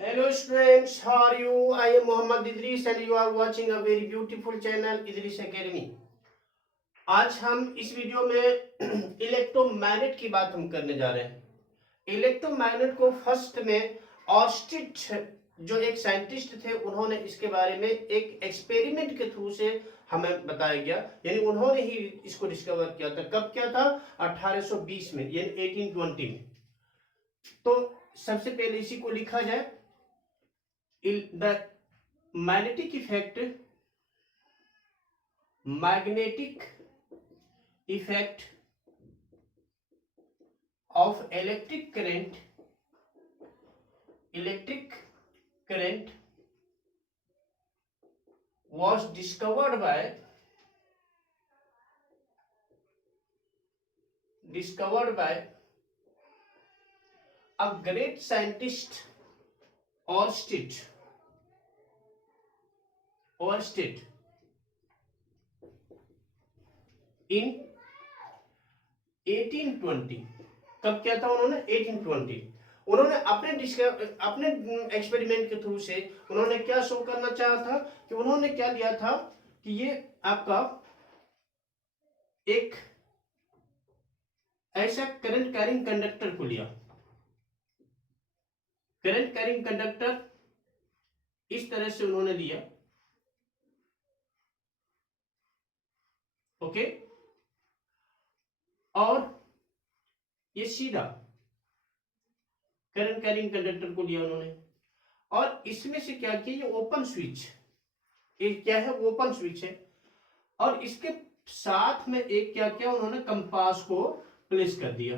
Hello students, how are you? I am Mohammad Idris and you are watching a very beautiful channel Idris Academy. आज हम इस video में electromagnet की बात हम करने जा रहे हैं। इलेक्ट्रोमैग्नेट को फर्स्ट में ऑर्स्टिड जो एक साइंटिस्ट थे उन्होंने इसके बारे में एक एक्सपेरिमेंट के थ्रू से हमें बताया गया, यानी उन्होंने ही इसको डिस्कवर किया था। कब किया था? 1820 में, यानी 1820 में। तो सबसे पहले इसी को लिखा जाए, the magnetic effect of electric current was discovered by a great scientist Oersted in 1820। कब किया था उन्होंने? 1820। उन्होंने अपने एक्सपेरिमेंट के थ्रू से उन्होंने क्या शो करना चाहा था कि उन्होंने क्या लिया था कि ये आपका एक ऐसा करंट कैरिंग कंडक्टर को लिया। करंट कैरिंग कंडक्टर इस तरह से उन्होंने लिया, ओके, और ये सीधा करंट कैरिंग कंडक्टर को लिया उन्होंने, और इसमें से क्या किया, ये ओपन स्विच, ये क्या है? ओपन स्विच है। और इसके साथ में एक क्या किया उन्होंने, कंपास को प्लेस कर दिया।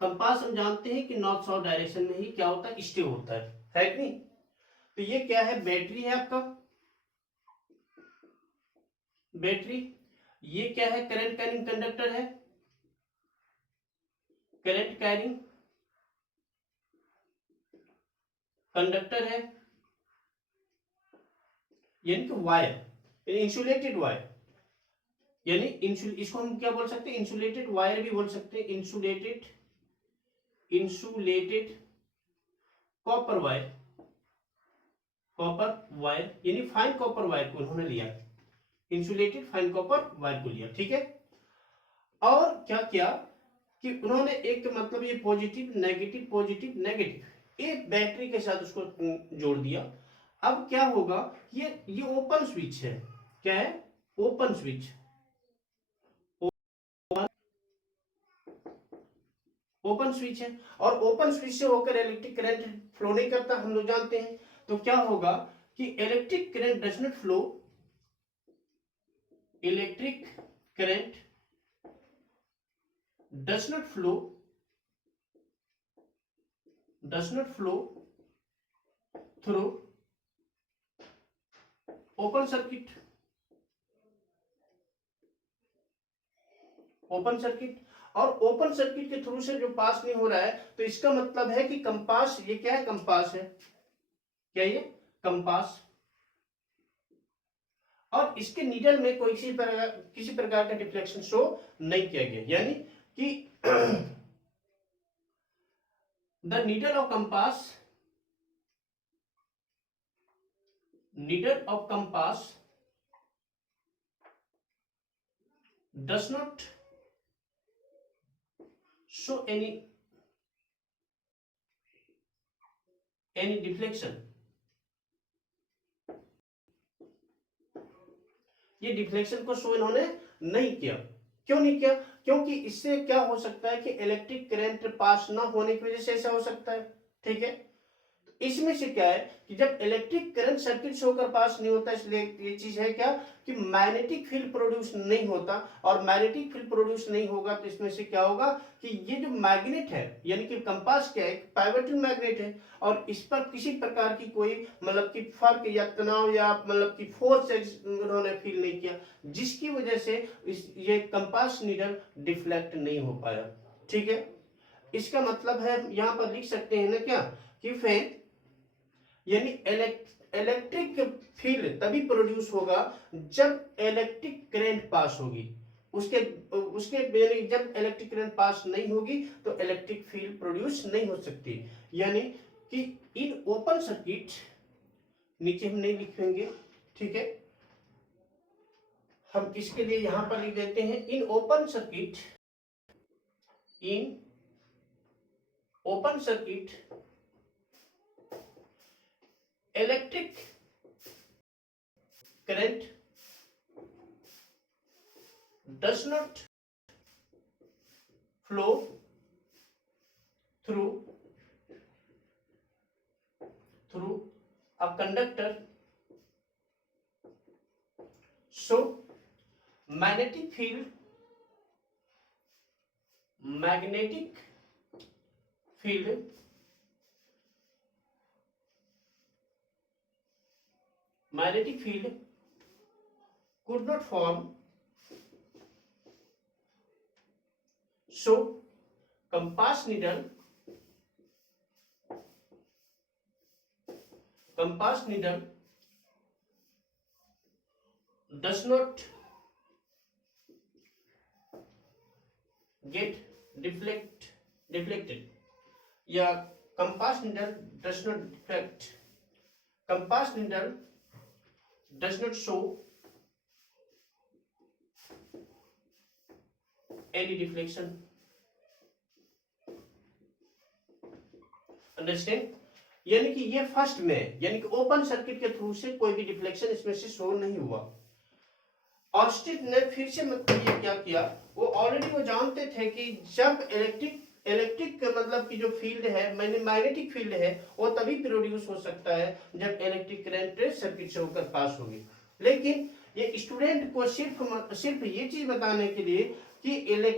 कंपास हम जानते हैं कि नॉर्थ साउथ डायरेक्शन में ही क्या होता है, स्टे होता है कि नहीं? तो ये क्या है? बैटरी है आपका, बैटरी। ये क्या है? करंट कैरिंग कंडक्टर है, करंट कैरिंग कंडक्टर है, यानी कि वायर, इंसुलेटेड वायर, यानी इसको हम क्या बोल सकते हैं? इंसुलेटेड वायर भी बोल सकते हैं। इंसुलेटेड कॉपर वायर, यानी फाइन कॉपर वायर को उन्होंने लिया, इंसुलेटेड फाइन कॉपर वायर को लिया, ठीक है। और क्या किया कि उन्होंने एक मतलब ये पॉजिटिव नेगेटिव ये बैटरी के साथ उसको जोड़ दिया। अब क्या होगा, ये ओपन स्विच है। क्या है? Open switch. ओपन स्विच है, और ओपन स्विच से होकर इलेक्ट्रिक करंट फ्लो नहीं करता, हम लोग जानते हैं। तो क्या होगा कि electric current does not flow, electric current does not flow through open circuit. और ओपन सर्किट के थ्रू से जो पास नहीं हो रहा है, तो इसका मतलब है कि कंपास, ये क्या है? कंपास है। क्या ये? कंपास। और इसके नीडल में कोई किसी प्रकार का डिफ्लेक्शन शो नहीं किया गया, यानी कि the needle of compass does not show any deflection। ये डिफ्लेक्शन को शो इन्होंने नहीं किया। क्यों नहीं किया? क्योंकि इससे क्या हो सकता है कि इलेक्ट्रिक करंट पास ना होने की वजह से ऐसा हो सकता है, ठीक है। इसमें से क्या है कि जब इलेक्ट्रिक करंट सर्किट से होकर पास नहीं होता, इसलिए ये चीज है क्या कि मैग्नेटिक फील्ड प्रोड्यूस नहीं होता, और मैग्नेटिक फील्ड प्रोड्यूस नहीं होगा तो इसमें से क्या होगा कि ये जो मैग्नेट है, यानी कि कंपास क्या है? पाइवोटल मैग्नेट है, और इस पर किसी प्रकार की कोई मतलब कि फर्क या तनाव या मतलब कि फोर्स उन्होंने फील नहीं किया, जिसकी वजह से ये कंपास नीडल डिफ्लेक्ट नहीं हो पाया, ठीक है। इसका मतलब है यहां पर लिख सकते हैं ना क्या कि फैन, यानी इलेक्ट्रिक फील्ड तभी प्रोड्यूस होगा जब इलेक्ट्रिक करंट पास होगी। उसके उसके जब इलेक्ट्रिक करंट पास नहीं होगी तो इलेक्ट्रिक फील्ड प्रोड्यूस नहीं हो सकती। यानी कि इन ओपन सर्किट, नीचे हम नहीं लिखेंगे, ठीक है, हम इसके लिए यहां पर लिख देते हैं in open circuit electric current does not flow through a conductor, so magnetic field could not form, so compass needle does not get deflected, या compass needle does not deflect, compass needle does not show any deflection. Understand? यानी कि ये first में, यानी कि open circuit के through से कोई भी डिफ्लेक्शन इसमें से शो नहीं हुआ। ऑस्टिन ने फिर से मतलब ये क्या किया, वो ऑलरेडी वो जानते थे कि जब इलेक्ट्रिक मतलब की जो फील्ड है, मैग्नेटिक फील्ड है, वो तभी प्रोड्यूस हो सकता है जब इलेक्ट्रिक करंट सर्किट से होकर पास होगी। लेकिन ये स्टूडेंट को सिर्फ ये चीज बताने के लिए कि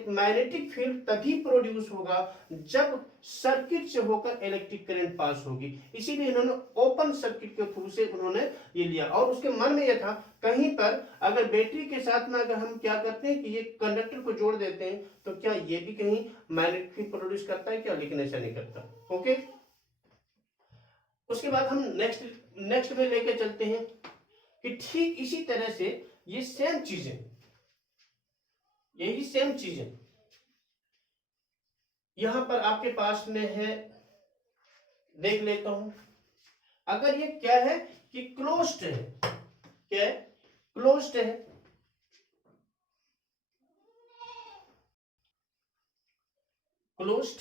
मैग्नेटिक फील्ड तभी प्रोड्यूस होगा जब सर्किट से होकर इलेक्ट्रिक करंट पास होगी, इसीलिए इन्होंने ओपन सर्किट के थ्रू से उन्होंने ये लिया। और उसके मन में यह था कहीं पर अगर बैटरी के साथ में अगर हम क्या करते हैं कि ये कंडक्टर को जोड़ देते हैं तो क्या ये भी कहीं मैग्नेटिक फील्ड प्रोड्यूस करता है क्या, लेकिन ऐसा नहीं करता। ओके, उसके बाद हम नेक्स्ट में लेके चलते हैं कि ठीक इसी तरह से ये सेम चीजें, यही सेम चीजें यहां पर आपके पास में है, देख लेता हूं। अगर ये क्या है कि क्लोज्ड है, क्या है, क्लोज्ड है, क्लोज्ड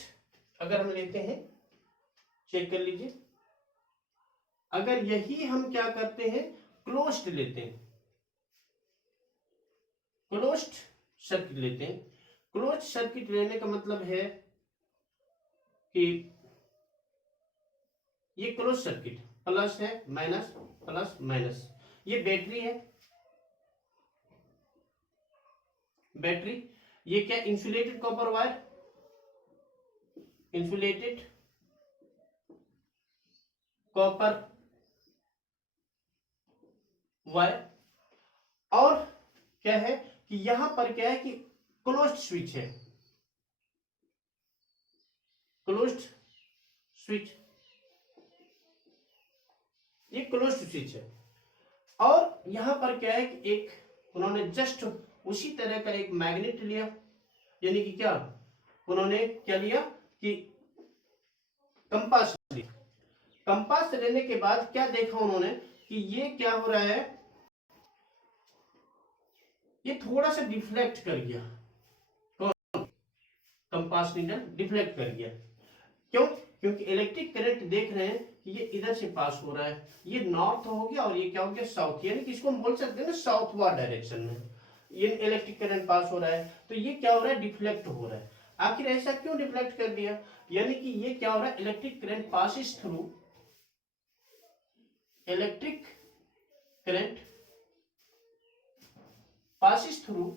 अगर हम लेते हैं, चेक कर लीजिए, अगर यही हम क्या करते हैं क्लोज्ड लेते हैं, क्लोज्ड सर्किट लेते हैं, क्लोज सर्किट लेने का मतलब है कि ये क्लोज सर्किट प्लस है माइनस, प्लस माइनस, ये बैटरी है, बैटरी, ये क्या insulated copper wire, insulated copper wire, और क्या है कि यहां पर क्या है कि क्लोज्ड स्विच है, क्लोज्ड स्विच, ये क्लोज्ड स्विच है। और यहां पर क्या है कि एक उन्होंने जस्ट उसी तरह का एक मैग्नेट लिया, यानी कि क्या उन्होंने क्या लिया कि कंपास लिया। कंपास लेने के बाद क्या देखा उन्होंने कि ये क्या हो रहा है, ये थोड़ा सा डिफ्लेक्ट कर गया, कंपास नीडल डिफ्लेक्ट कर गया। क्यों? क्योंकि इलेक्ट्रिक करंट देख रहे हैं कि ये इधर से पास हो रहा है, ये नॉर्थ हो गया और ये क्या हो गया साउथ, यानी कि इसको हम बोल सकते हैं ना साउथवर्ड डायरेक्शन में ये इलेक्ट्रिक करंट पास हो रहा है, तो ये क्या हो रहा है डिफ्लेक्ट हो रहा है। आखिर ऐसा क्यों डिफ्लेक्ट कर दिया, यानी कि ये क्या हो रहा है electric current passes through, electric current passes through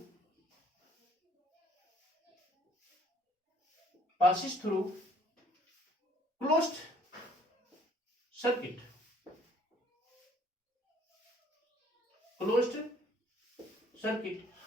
closed circuit,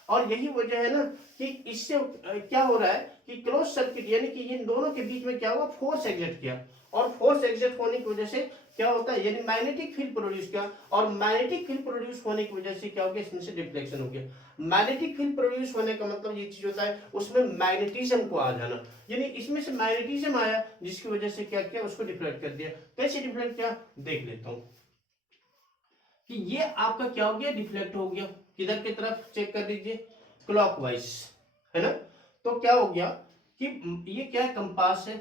और यही वजह है ना कि इससे क्या हो रहा है कि क्लोज सर्किट यानी कि इन दोनों के बीच में क्या हुआ, फोर्स एग्जर्ट किया, और फोर्स एग्जर्ट होने की वजह से क्या होता है, यानी मैग्नेटिक फील्ड प्रोड्यूस किया, और मैग्नेटिक फील्ड प्रोड्यूस होने की वजह से क्या हो गया, इसमें से डिफ्लेक्शन हो गया। मैग्नेटिक फील्ड प्रोड्यूस होने का मतलब ये चीज होता है उसमें मैग्नेटिज्म को आ जाना, यानी इसमें से मैग्नेटिज्म आया जिसकी वजह से क्या किया, उसको डिफ्लेक्ट कर दिया। कैसे डिफ्लेक्ट किया देख लेता हूं कि ये आपका क्या हो गया, डिफ्लेक्ट हो गया किधर की तरफ, चेक कर लीजिए, क्लॉकवाइज, है ना। तो क्या हो गया कि ये क्या है, कंपास है,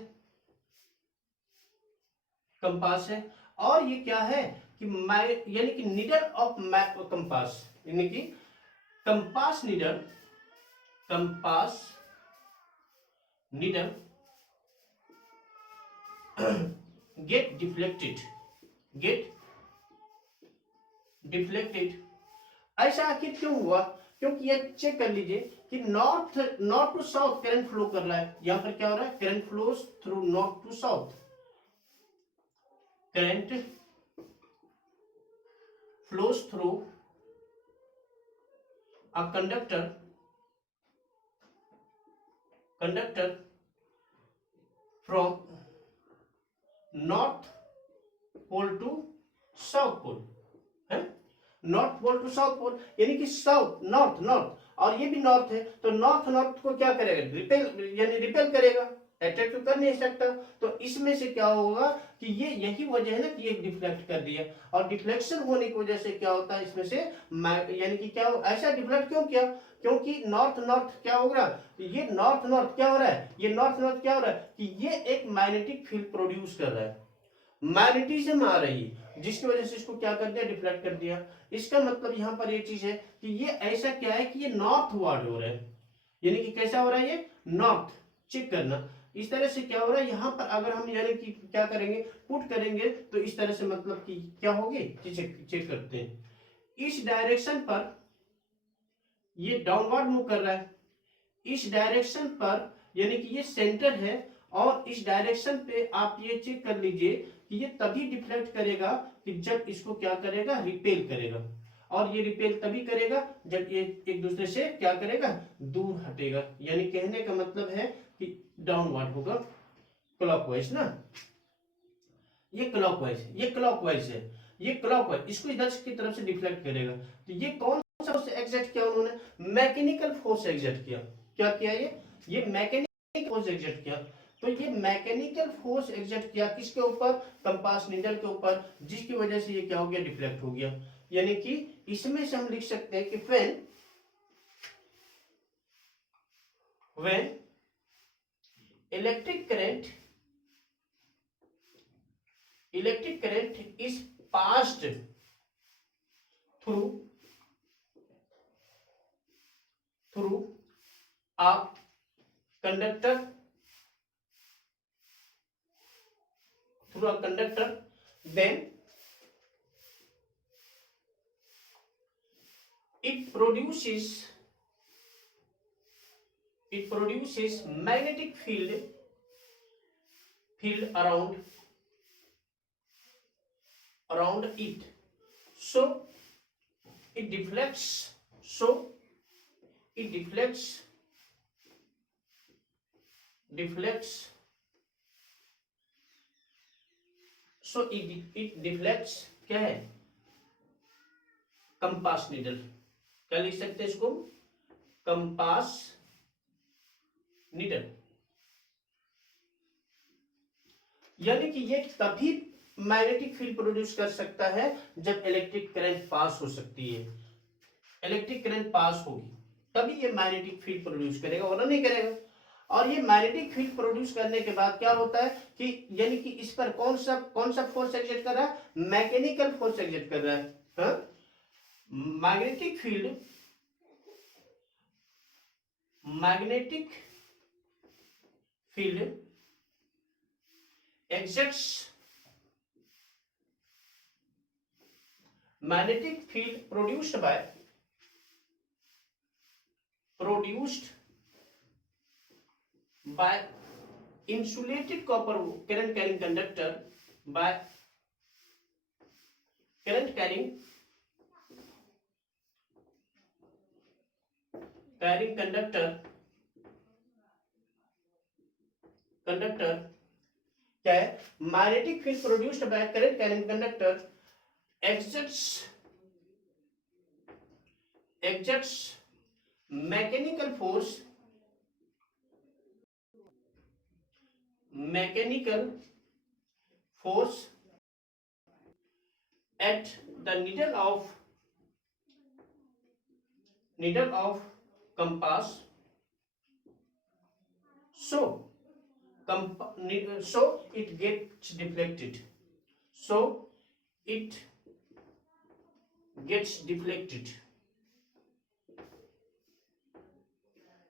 कंपास है, और ये क्या है कि यानी कि नीडल ऑफ कंपास, यानी कि compass needle, compass needle get deflected, get deflected. ऐसा आखिर क्यों हुआ, क्योंकि ये चेक कर लीजिए कि north to south current flow कर रहा है, यहां पर क्या हो रहा है, current flows through north to south, current flows through a conductor from north pole to south pole, है, north pole to south pole, यानी कि साउथ नॉर्थ नॉर्थ, और ये भी नॉर्थ है, तो नॉर्थ नॉर्थ को क्या करेगा, रिपेल, यानी रिपेल करेगा, अट्रैक्ट तो कर नहीं सकता। तो इसमें से क्या होगा कि ये यही वजह है ना कि ये डिफ्लेक्ट कर दिया, और डिफ्लेक्शन होने की वजह से क्या होता है, इसमें से यानी कि क्या ऐसा डिफ्लेक्ट क्यों किया, क्योंकि नॉर्थ नॉर्थ क्या होगा, ये नॉर्थ नॉर्थ क्या हो रहा है, ये नॉर्थ नॉर्थ क्या हो रहा है कि ये एक मैग्नेटिक फील्ड प्रोड्यूस कर रहा है, मैग्नेटिज्म आ रही है, जिसकी वजह से इसको क्या कर दिया, डिफ्लेक्ट कर दिया। इसका मतलब यहां पर ये चीज है कि ये ऐसा क्या है कि ये नॉर्थ वार्ड हो रहा है, यानी कि कैसा हो रहा है, ये नॉर्थ, चेक करना इस तरह से क्या हो रहा है यहां पर, अगर हम यानी कि क्या करेंगे, पुट करेंगे तो इस तरह से मतलब कि क्या होगी, चेक करते हैं, इस डायरेक्शन पर ये डाउनवर्ड मूव कर रहा है, इस डायरेक्शन पर यानी कि ये सेंटर है, और इस डायरेक्शन पे आप ये चेक कर लीजिए कि ये तभी डिफ्लेक्ट करेगा कि जब इसको क्या करेगा, रिपेल करेगा, और ये रिपेल तभी करेगा जब ये एक दूसरे से क्या करेगा, दूर हटेगा, यानी कहने का मतलब है कि डाउनवर्ड होगा, क्लॉकवाइज ना, ये क्लॉकवाइज, ये क्लॉकवाइज है, ये क्लॉकवाइज, इसको इधर की तरफ से डिफ्लेक्ट करेगा। तो ये कौन सा फोर्स एग्जर्ट किया उन्होंने, मैकेनिकल फोर्स एग्जर्ट किया, क्या किया, ये मैकेनिकल फोर्स एग्जर्ट किया। तो ये मैकेनिकल फोर्स एग्जर्ट किया किसके ऊपर, कंपास नीडल के ऊपर, जिसकी वजह से ये क्या हो गया, डिफ्लेक्ट हो गया। यानी कि इसमें से हम लिख सकते हैं कि when electric current is passed through a conductor, then it produces magnetic field around it, so it deflects, it deflects क्या है, कंपास नीडल, क्या लिख सकते हैं इसको, कंपास नीडल, यानी कि ये तभी मैग्नेटिक फील्ड प्रोड्यूस कर सकता है जब इलेक्ट्रिक करंट पास हो सकती है, इलेक्ट्रिक करंट पास होगी तभी ये मैग्नेटिक फील्ड प्रोड्यूस करेगा, वरना नहीं करेगा। और ये मैग्नेटिक फील्ड प्रोड्यूस करने के बाद क्या होता है कि यानी कि इस पर कौन सा फोर्स एक्सर्ट कर रहा है, मैकेनिकल फोर्स एक्सर्ट कर रहा है, हाँ? Magnetic field exerts magnetic field produced by insulated copper current carrying conductor by current carrying carrying conductor क्या है, magnetic field produced by current carrying conductor exerts mechanical force at the needle of compass, so it gets deflected.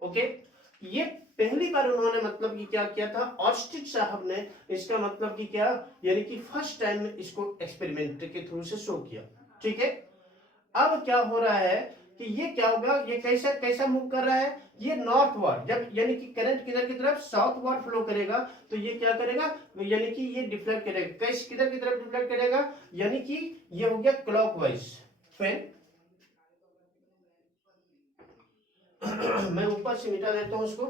Okay ये पहली बार उन्होंने मतलब कि क्या किया था, ऑस्टिन साहब ने इसका मतलब कि क्या, यानी कि फर्स्ट टाइम में इसको एक्सपेरिमेंट के थ्रू से शो किया। ठीक है, अब क्या हो रहा है कि ये क्या होगा, ये कैसा कैसा मूव कर रहा है, ये नॉर्थवर्ड, जब यानी कि करंट किधर की तरफ, साउथवर्ड फ्लो करेगा तो ये क्या करेगा, यानी कि ये डिफ्लेक्ट करेगा, कैसे किधर की तरफ डिफ्लेक्ट करेगा, यानी कि ये हो गया क्लॉकवाइज। फिर मैं ऊपर से मिटा देता हूं उसको।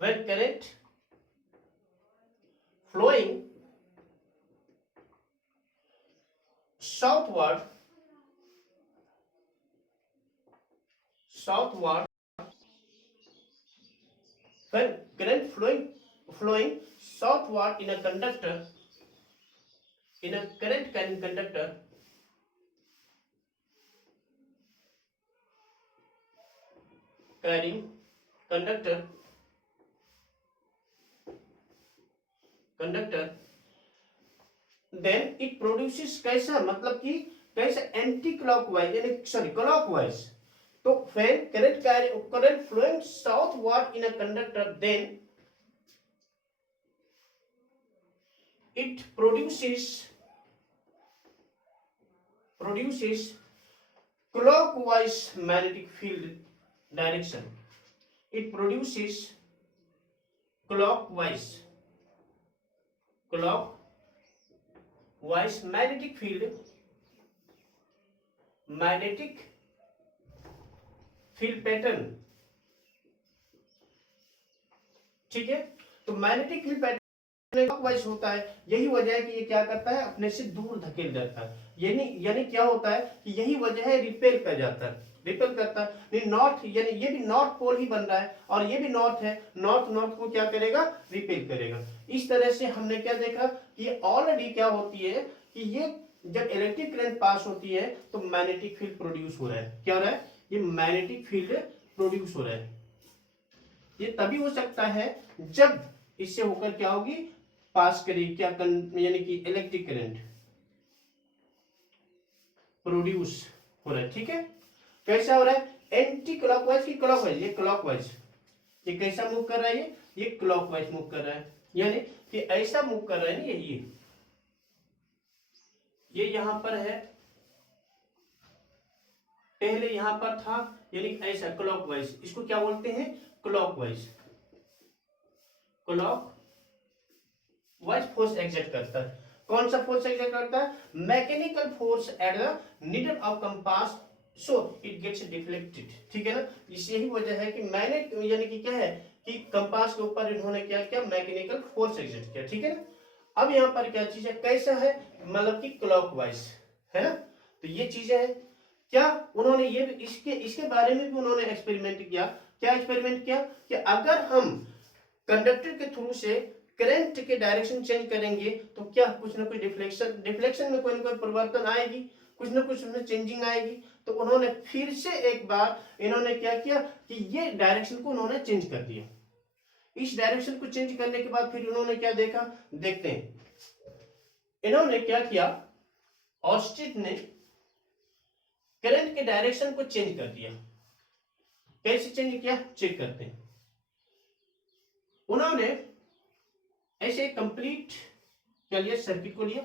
when current flowing southward when current flowing southward in a current carrying conductor then it produces कैसा, मतलब कि कैसा, एंटी क्लॉकवाइज यानी सॉरी क्लॉकवाइज। तो when current flowing southward in a conductor, then it produces clockwise magnetic field direction. It produces clockwise magnetic field pattern। ठीक है, तो magnetic field pattern clockwise होता है, यही वजह है कि ये क्या करता है, अपने से दूर धकेल जाता है, यानी क्या होता है कि यही वजह है, रिपेल कर जाता है, रिपेल करता है। नहीं नॉर्थ, यानी ये भी नॉर्थ पोल ही बन रहा है और ये भी नॉर्थ है, नॉर्थ को क्या करेगा, रिपेल करेगा। इस तरह से हमने क्या देखा कि ऑलरेडी क्या होती है कि ये जब इलेक्ट्रिक करंट पास होती है तो मैग्नेटिक फील्ड प्रोड्यूस हो रहा है। क्या हो रहा है, ये मैग्नेटिक फील्ड प्रोड्यूस हो रहा है। ये तभी हो सकता है जब इससे होकर क्या होगी, पास करेगी क्या, यानी कि इलेक्ट्रिक करंट प्रोड्यूस हो रहा है। ठीक है, कैसा हो रहा है, एंटी क्लॉकवाइज की क्लॉकवाइज, ये क्लॉकवाइज, ये कैसा मूव कर रहा है, ये क्लॉकवाइज मूव कर रहा है, यानी कि ऐसा मूव कर रहा है ना, ये यहां पर है, पहले यहां पर था, यानी ऐसा क्लॉकवाइज, इसको क्या बोलते हैं, क्लॉकवाइज फोर्स एक्सर्ट करता है। कौन सा फोर्स एक्सर्ट करता है, mechanical force at the needle of compass, so it gets deflected. ठीक है ना, इस यही वजह है कि मैंने यानी कि क्या है कि कंपास के ऊपर इन्होंने क्या किया, मैकेनिकल फोर्स एक्सर्ट किया। ठीक है ना, अब यहाँ पर क्या चीज है, कैसा है, मतलब कि क्लॉकवाइज है ना, तो ये चीजें हैं। क्या उन्होंने ये इसके बारे में भी उन्होंने एक्सपेरिमेंट किया। क्या एक्सपेरिमेंट किया कि अगर हम कंडक्टर के थ्रू से करंट के डायरेक्शन चेंज करेंगे तो क्या कुछ ना कुछ डिफ्लेक्शन में कोई ना कोई परिवर्तन आएगी, कुछ ना कुछ उसमें चेंजिंग आएगी। तो उन्होंने फिर से एक बार इन्होंने क्या किया कि ये डायरेक्शन को उन्होंने चेंज कर दिया। इस डायरेक्शन को चेंज करने के बाद फिर उन्होंने क्या देखा, देखते हैं इन्होंने क्या किया, ऑस्टिन ने करंट के डायरेक्शन को चेंज कर दिया। कैसे चेंज किया, चेक करते हैं। उन्होंने ऐसे कंप्लीट क्या लिया, सर्किट को लिया,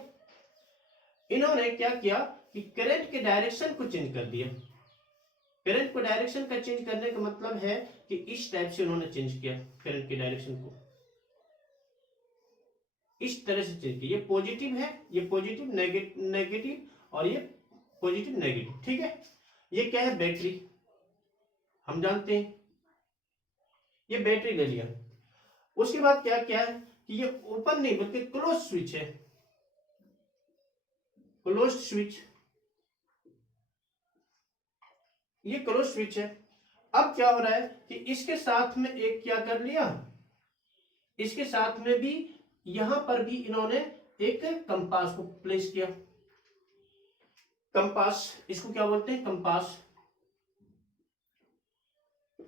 इन्होंने क्या किया कि करंट के डायरेक्शन को चेंज कर दिया। करंट को डायरेक्शन का चेंज करने का मतलब है कि इस टाइप से उन्होंने चेंज किया करंट के डायरेक्शन को, इस तरह से चेंज किया, ये पॉजिटिव है, ये पॉजिटिव नेगेटिव और ये पॉजिटिव नेगेटिव, ठीक है। ये क्या है, बैटरी, हम जानते हैं ये बैटरी ले लिया। उसके बाद क्या क्या है कि ये ओपन नहीं बल्कि क्लोज स्विच है, क्लोज स्विच, ये क्लोज स्विच है। अब क्या हो रहा है कि इसके साथ में एक क्या कर लिया, इसके साथ में भी यहां पर भी इन्होंने एक कंपास को प्लेस किया। कंपास, इसको क्या बोलते हैं, कंपास,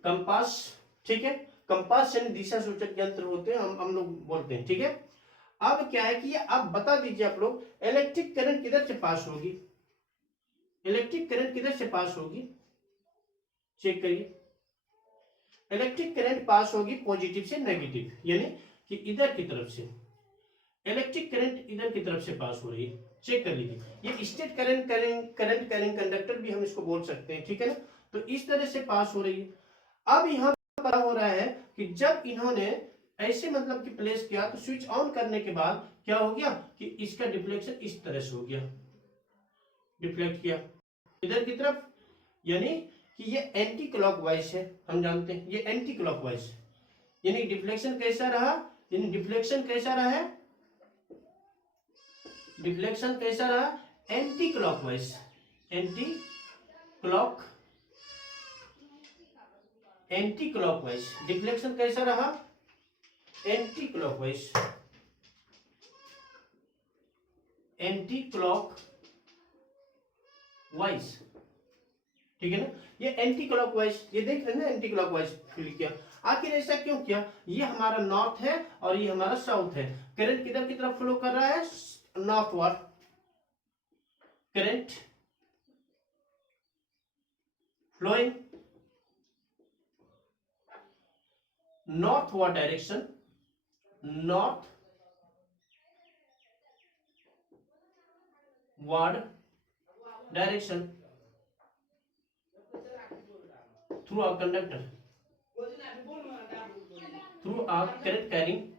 कंपास, ठीक है। कंपास यानी दिशा सूचक यंत्र होते हैं, हम लोग बोलते हैं, ठीक है। अब क्या है कि ये आप बता दीजिए आप लोग, इलेक्ट्रिक करंट किधर से पास होगी, इलेक्ट्रिक करंट किधर से पास होगी, चेक करिए। इलेक्ट्रिक करंट पास होगी पॉजिटिव से नेगेटिव, यानी कि इधर की तरफ से इलेक्ट्रिक करंट इधर की तरफ से पास हो रही है, चेक कर लीजिए। ये स्टेट करंट कैरिंग कंडक्टर भी हम इसको बोल सकते हैं, ठीक है ना। तो इस तरह से पास हो रही है। अब यहाँ पर हो रहा है कि जब इन्होंने ऐसे मतलब कि प्लेस किया तो स्विच ऑन करने के बाद क्या हो गया कि इसका डिफ्लेक्शन इस तरह से हो गया, डिफ्लेक्ट किया इधर की तरफ, यानी कि ये एंटी क्लॉकवाइज है, हम जानते हैं ये एंटी क्लॉकवाइज, यानी डिफ्लेक्शन कैसा रहा, यानी डिफ्लेक्शन कैसा रहा है, डिफ्लेक्शन कैसा रहा, anti clockwise, anti clock, anti clockwise, deflection कैसा रहा, anti clockwise, anti clock wise, ठीक है ना। ये एंटी क्लॉकवाइज, ये देख रहे हैं ना, एंटी क्लॉकवाइज फील किया। आखिर ऐसा क्यों किया, ये हमारा नॉर्थ है और ये हमारा साउथ है, करंट किधर की तरफ फ्लो कर रहा है, northward, current flowing northward direction, northward direction through a conductor, through a current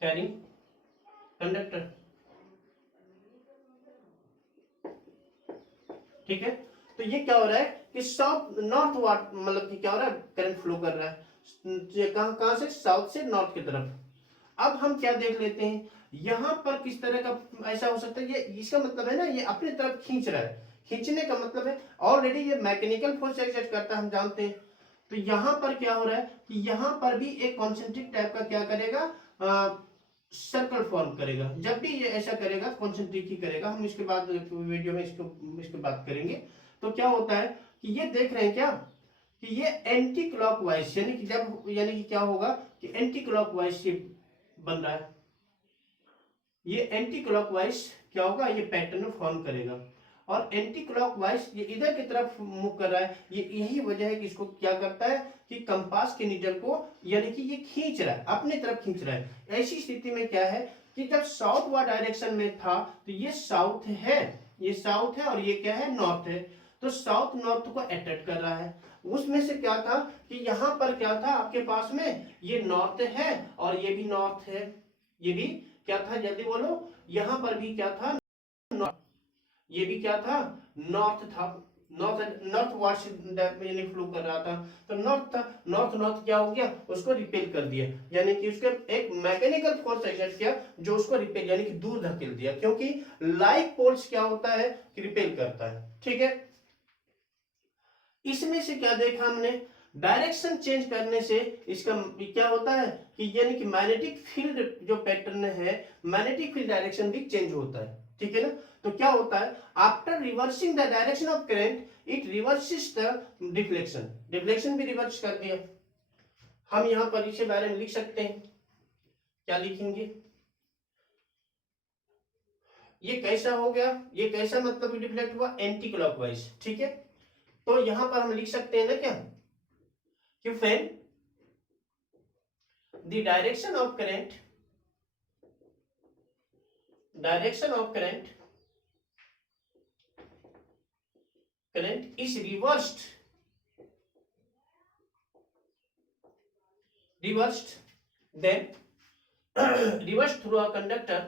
carrying conductor, ठीक है। तो ये क्या हो रहा है कि साउथ नॉर्थ वाट मतलब कि क्या हो रहा है, करंट फ्लो कर रहा है कहां से, साउथ से नॉर्थ की तरफ। अब हम क्या देख लेते हैं यहां पर किस तरह का ऐसा हो सकता है, ये इसका मतलब है ना ये अपनी तरफ खींच रहा है, खींचने का मतलब है ऑलरेडी ये मैकेनिकल फोर्स एक्सर्ट करता है, हम जानते हैं। तो यहां पर क्या हो रहा है कि यहां पर भी एक कॉन्सेंट्रिक टाइप का क्या करेगा, सर्कल फॉर्म करेगा। जब भी ये ऐसा करेगा कॉन्सेंट्रिक ही करेगा, हम इसके बाद वीडियो में इसको बात करेंगे। तो क्या होता है कि ये देख रहे हैं क्या कि ये एंटी क्लॉकवाइज, यानी कि जब यानी कि क्या होगा कि एंटी क्लॉकवाइज से बन रहा है, ये एंटी क्लॉकवाइज क्या होगा, ये पैटर्न फॉर्म करेगा। और एंटी क्लॉकवाइज ये इधर की तरफ मूव कर रहा है, ये यही वजह है कि इसको क्या करता है कि कंपास के नीडल को यानी कि ये खींच रहा है, अपनी तरफ खींच रहा है। ऐसी स्थिति में क्या है कि जब साउथ वार्ड डायरेक्शन में था तो ये साउथ है, ये साउथ है और ये क्या है, नॉर्थ है। तो साउथ नॉर्थ को अट्रैक्ट कर रहा है। उसमें से क्या था कि यहां पर क्या था आपके पास में, ये नॉर्थ है और ये भी नॉर्थ है, ये भी क्या था, जल्दी बोलो, यहां पर भी क्या था, नॉर्थ, ये भी क्या था, नॉर्थ था, नॉर्थ वार्ड से यानी फ्लो कर रहा था। तो नॉर्थ था, नॉर्थ नॉर्थ क्या हो गया, उसको रिपेल कर दिया, यानी कि उसके एक मैकेनिकल फोर्स एक्सर्ट किया जो उसको रिपेल यानी कि दूर धकेल दिया, क्योंकि लाइक पोल्स क्या होता है कि रिपेल करता है, ठीक है। इसमें से क्या देखा हमने, डायरेक्शन चेंज करने से इसका क्या होता है कि यानी कि मैग्नेटिक फील्ड जो पैटर्न है, मैग्नेटिक फील्ड डायरेक्शन भी चेंज होता है, ठीक है ना। तो क्या होता है, after reversing the direction of current it reverses the deflection, deflection भी रिवर्स कर दिया। हम यहां पर इसके बारे में लिख सकते हैं, क्या लिखेंगे, ये कैसा हो गया, ये कैसा मतलब डिफ्लेक्ट हुआ, एंटी क्लॉकवाइज, ठीक है। तो यहां पर हम लिख सकते हैं ना क्या कि when the direction of current is reversed then reverse through a conductor,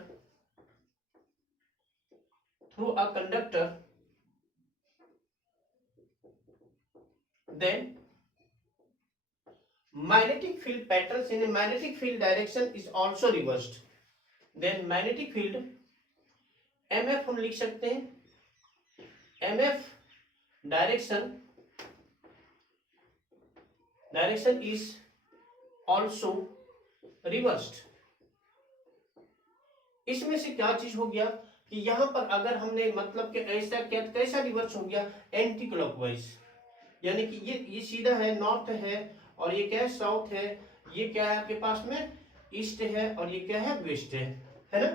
then magnetic field patterns in a magnetic field direction is also reversed. Then magnetic field MF हम लिख सकते हैं, MF direction is also reversed. इसमें से क्या चीज हो गया कि यहां पर अगर हमने मतलब कि ऐसा क्या कैसा रिवर्स हो गया, एंटी क्लॉकवाइज, यानी कि ये सीधा है, नॉर्थ है, और ये क्या है, साउथ है, ये क्या है आपके पास में, ईस्ट है, और ये क्या है, वेस्ट है ना।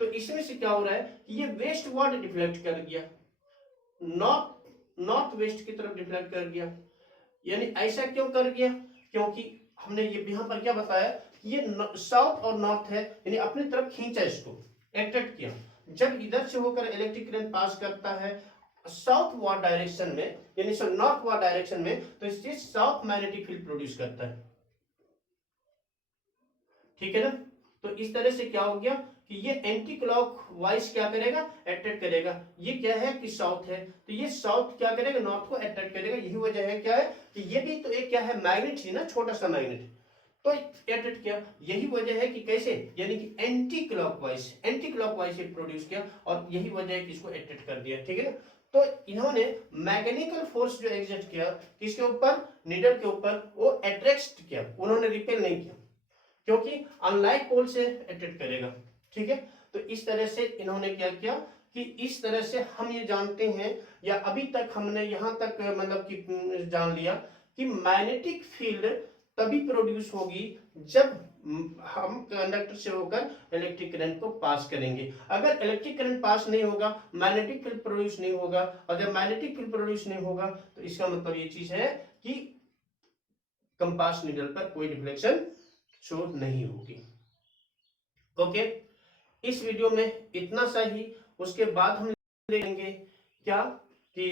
तो इसमें से क्या हो रहा है कि ये वेस्ट वर्ड डिफ्लेक्ट कर गया, नॉर्थ वेस्ट की तरफ डिफ्लेक्ट कर गया। यानी ऐसा क्यों कर गया, क्योंकि हमने ये यहाँ पर क्या बताया कि ये साउथ और नॉर्थ है, यानी अपनी तरफ खींचा, इसको अट्रैक्ट किया। जब इधर से होकर इलेक्ट्रिक करंट पास करता है साउथ वार्ड डायरेक्शन में, यानी नॉर्थ वार्ड डायरेक्शन में, तो इससे साउथ मैग्नेटिक फील्ड प्रोड्यूस करता है, ठीक है ना। तो इस तरह से क्या हो गया कि ये एंटी क्लॉक वाइज क्या करेगा, अट्रैक्ट करेगा। ये क्या है कि साउथ है, तो ये साउथ क्या करेगा, नॉर्थ को अट्रैक्ट करेगा। यही वजह है क्या है कि ये भी तो एक क्या है, मैग्नेट ही ना, छोटा सा मैग्नेट, तो अट्रैक्ट किया। यही वजह है कि कैसे, यानी कि एंटी क्लॉकवाइज से प्रोड्यूस किया, और यही वजह है कि इसको अट्रैक्ट कर दिया, ठीक है ना। तो इन्होंने मैकेनिकल फोर्स जो एग्जर्ट किया किसके ऊपर, नीडल के ऊपर, वो अट्रैक्ट किया, उन्होंने रिपेल नहीं किया, क्योंकि अनलाइक पोल से अट्रैक्ट करेगा, ठीक है। तो इस तरह से इन्होंने क्या किया कि इस तरह से हम ये जानते हैं, या अभी तक हमने यहां तक मतलब कि जान लिया कि मैग्नेटिक फील्ड तभी प्रोड्यूस होगी जब हम कंडक्टर से होकर इलेक्ट्रिक करंट को पास करेंगे। अगर इलेक्ट्रिक करंट पास नहीं होगा, मैग्नेटिक फील्ड प्रोड्यूस नहीं होगा, और जब मैग्नेटिक फील्ड प्रोड्यूस नहीं होगा तो इसका मतलब ये चीज है कि कंपास नीडल पर कोई डिफ्लेक्शन शो नहीं होगी। ओके, इस वीडियो में इतना सा ही। उसके बाद हम लेंगे क्या कि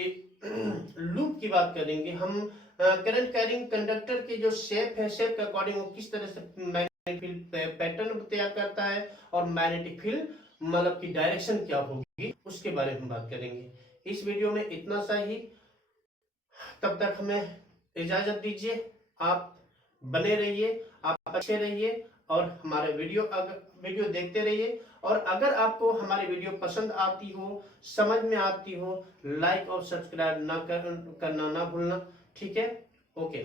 लूप की बात करेंगे हम। करंट कैरिंग कंडक्टर के जो शेप है, शेप के अकॉर्डिंग वो किस तरह से मैग्नेटिक फील्ड पैटर्न तैयार करता है, और मैग्नेटिक फील्ड मतलब की डायरेक्शन क्या होगी, उसके बारे में बात करेंगे। इस वीडियो में इतना सा ही, तब तक हमें इजाजत दीजिए। आप बने रहिए, आप अच्छे रहिए, और हमारे वीडियो देखते रहिए। और अगर आपको हमारी वीडियो पसंद आती हो, समझ में आती हो, लाइक और सब्सक्राइब करना ना भूलना, ठीक है। ओके।